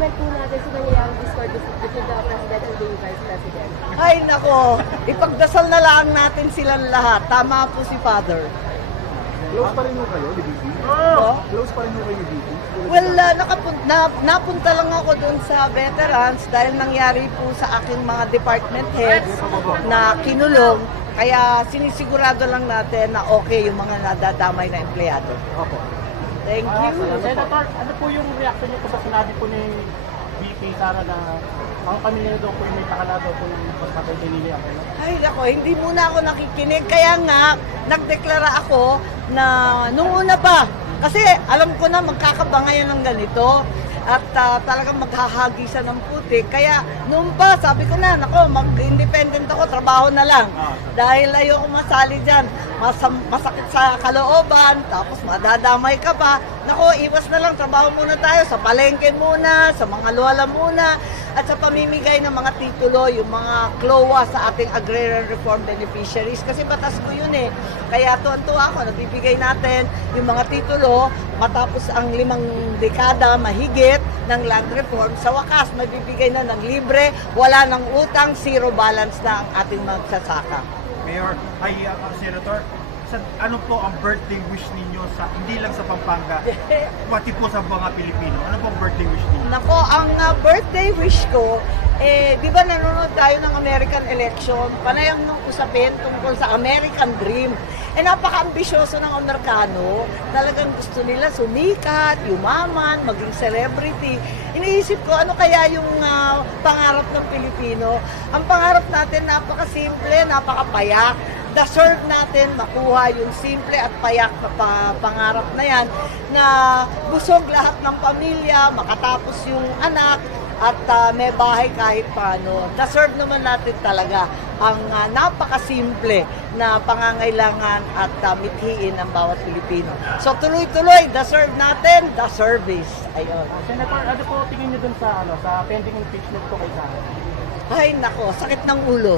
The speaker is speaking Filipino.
comment po natin sa nangyayaring discord between the President and the Vice President? Ay, nako. Ipagdasal na lang natin silang lahat. Tama po si Father. Close pa rin mo kayo, ni VP? Oh. Close pa rin mo kayo, ni VP? Well, napunta lang ako doon sa veterans dahil nangyari po sa aking mga department heads na kinulong. Kaya sinisigurado lang natin na okay yung mga nadadamay na empleyado. Opo. Thank you. Senator, ano po yung reaction niyo po sa sinabi po ni VP Sara na ang pamilya daw po yung may takala daw po ng pagkatay kay Nini Aquino? Ay, ako, hindi muna ako nakikinig. Kaya nga, nagdeklara ako na nung una pa. Kasi alam ko na magkakabangayan ng ganito at talagang maghahagisan ng putik. Kaya noon pa, sabi ko na, nako, mag-independent ako, trabaho na lang. Dahil ayoko masali dyan. Masakit sa kalooban, tapos madadamay ka pa. Nako, iwas na lang, trabaho muna tayo sa palengke muna, sa mga luwala muna, at sa pamimigay ng mga titulo, yung mga CLOA sa ating Agrarian Reform Beneficiaries. Kasi batas ko yun eh. Kaya tuwan-tuwa ako, nagbibigay natin yung mga titulo matapos ang 5 dekada mahigit ng land reform. Sa wakas, magbibigay na ng libre, wala ng utang, zero balance na ang ating magsasaka. Mayor, Senator, ano po ang birthday wish ninyo sa hindi lang sa Pampanga, pati po sa mga Pilipino? Ano po ang birthday wish ninyo? Nako, ang birthday wish ko, di ba nanonood tayo ng American election? Panay ang nung usapin tungkol sa American Dream. Napaka-ambisyoso ng Amerikano. Talagang gusto nila sumikat, yumaman, maging celebrity. Iniisip ko, ano kaya yung pangarap ng Pilipino? Ang pangarap natin, napaka-simple, napaka-payak. Deserve natin makuha yung simple at payak na pangarap na yan na busog lahat ng pamilya, makatapos yung anak at may bahay kahit paano. Deserve naman natin talaga ang napakasimple na pangangailangan at mithiin ng bawat Pilipino. So tuloy-tuloy, deserve natin the service. Ayun. Senator, ano po tingin niyo dun sa sa pending impeachment po kay Sara? Ay nako, sakit ng ulo.